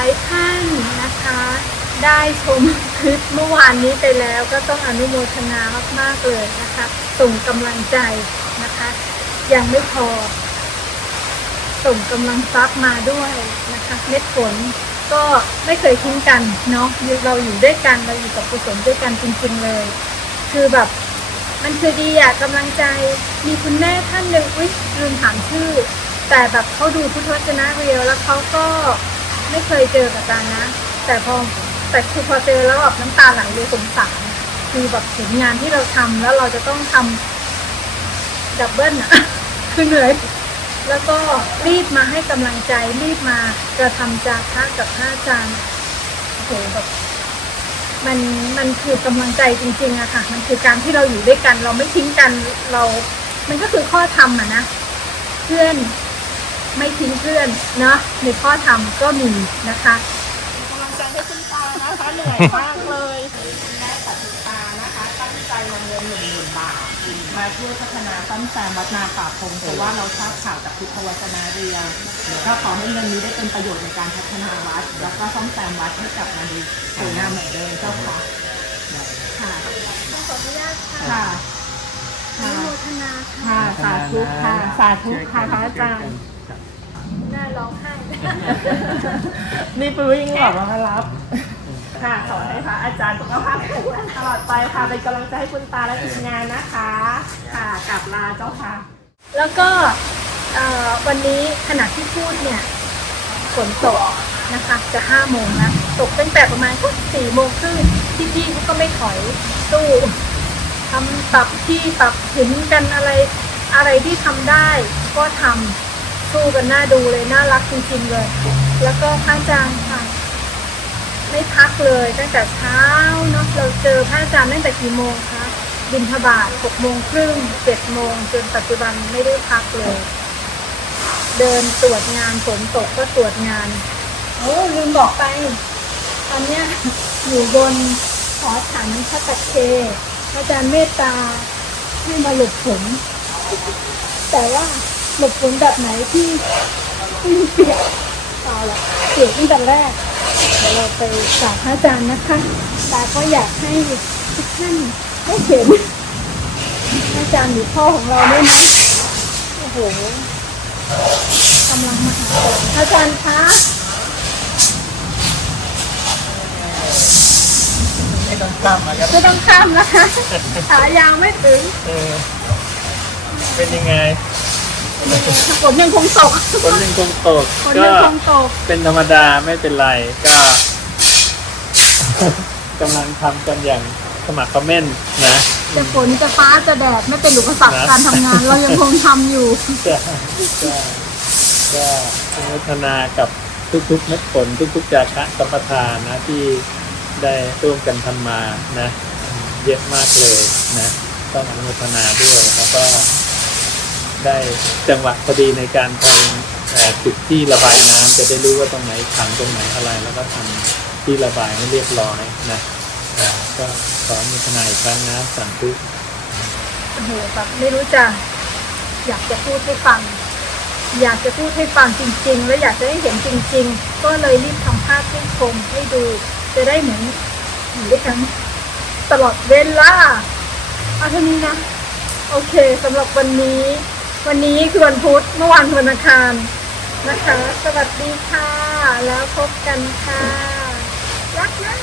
ายท่านนะคะ ได้ชมคลิปเมื่อวานนี้ไปแล้วก็ต้องอนุโมทนามากๆเลยนะคะ ส่งกำลังใจนะคะ ยังไม่พอ ส่งกำลังทรัพย์มาด้วยนะคะเม็ดฝนก็ไม่เคยทิ้งกันเนาะเราอยู่ด้วยกันเราอยู่กับกุศลด้วยกันจริงๆเลย คือแบบมันคือดีอะกำลังใจมีคุณแม่ท่านหนึ่งอุ้ยลืมถามชื่อ แต่แบบเขาดูพุทธวจนะเรียวแล้วเขาก็ ไม่เคยเจอกับการนะ แต่พอแต่คือพอเจอแล้วแบบน้ำตาไหลเลยสงสารคือแบบเห็นงานที่เราทำแล้วเราจะต้องทำดับเบิลอะคือเหนื่อยแล้วก็รีบมาให้กำลังใจรีบมากระทำจาคะกับพระอาจารย์โอ้โหแบบมันมันคือกำลังใจจริงๆอะค่ะ มันคือการที่เราอยู่ด้วยกัน เราไม่ทิ้งกันเรา มันก็คือข้อธรรมอะนะ เพื่อน ไม่ทิ้งเพื่อนเนาะในข้อธรรมก็มีนะคะกำลังใจให้คุณตานะคะเหนื่อยมากเลยคุณแม่ตัดสินตานะคะตั้งใจนำเงินหนึ่งหมื่นบาทมาช่วยพัฒนาซ่อมแซมวัดนาป่าพงเพราะว่าเราทราบข่าวจากพุทธวจนะเรียนก็ขอให้เงินนี้ได้เป็นประโยชน์ในการพัฒนาวัด แล้วก็ซ่อมแซมวัดให้กลับมาดีสวยงามเหมือนเดิมเจ้าค่ะค่ะขออนุญาตค่ะค่ะอนุโมทนาค่ะค่ะ สาธุค่ะ สาธุค่ะพระอาจารย์น่าร้องไห้ นี่ปื้ยิ่งบอกว่ามารับค่ะขอให้พระอาจารย์สุขภาพแข็งแรงตลอดไปค่ะเป็นกำลังใจให้คุณตาและทีมงานนะคะ ค่ะกลับลาเจ้าค่ะ แล้วก็เอ่อวันนี้ขณะที่พูดเนี่ยฝนตกนะคะจะห้าโมงแล้วตกตั้งแต่ประมาณสี่โมงครึ่งพี่ๆเขาก็ไม่ถอยสู้ทำปรับที่ปรับหินกันอะไร อะไรที่ทำได้ก็ทำ สู้กันน่าดูเลยน่ารักจริงๆเลย แล้วก็พระอาจารย์ค่ะ ไม่พักเลยตั้งแต่เช้าเนาะเราเจอพระอาจารย์ตั้งแต่กี่โมงคะบินทบาทหกโมงครึ่งเจ็ดโมงจนปัจจุบันไม่ได้พักเลย เดินตรวจงานฝนตกก็ตรวจงานโอ้ลืมบอกไป ตอนเนี้ยอยู่บนหอฉันพระตักเคอาจารย์เมตตาให้มาหลบฝนแต่ว่า หลบฝนแบบไหนที่ที่เปียกเปล่าหรอกเปียกตั้งแต่แรกเดี๋ยวเราไปกราบพระอาจารย์นะคะตาก็อยากให้ทุกท่านได้เห็นพระอาจารย์หรือพ่อของเราด้วยนะโอ้โหกำลังมาหาผมพระอาจารย์คะไม่ต้องข้ามมาครับ ไม่ต้องข้ามนะคะขายางไม่ถึง เออ เป็นยังไง ฝนยังคงตกฝนยังคงตกฝนก็ยังคงตก เป็นธรรมดาไม่เป็นไรก็กำลังทำกันอย่างสมัครคอมเมนต์นะจะฝนจะฟ้าจะแดดไม่เป็นอุปสรรคนะการทำงาน เรายังคงทำอยู่ก็ก็ก็อนุโมทนากับทุกๆเม็ดฝนทุกๆจาคะสัมปทานนะที่ได้ร่วมกันทำมานะ เยอะมากเลยนะ ต้องอนุโมทนาด้วยแล้วก็ ได้จังหวะพอดีในการทำจุดที่ระบายน้ำจะได้รู้ว่าตรงไหนขังตรงไหนอะไรแล้วก็ทำที่ระบายให้เรียบร้อยนะก็ขออนุโมทนาอีกครั้งนะสั่งทุโอ้โหแบบไม่รู้จะอยากจะพูดให้ฟัง อยากจะพูดให้ฟังจริง ๆ และอยากจะให้เห็นจริง ๆ ก็เลยรีบทำภาพให้ชมให้ดู จะได้เหมือนอยู่ด้วยกันตลอดเวลาเอาเท่านี้นะ โอเคสำหรับวันนี้ วันนี้คือวันพุธเมื่อวานวันอังคารนะคะ สวัสดีค่ะ แล้วพบกันค่ะ รักนะ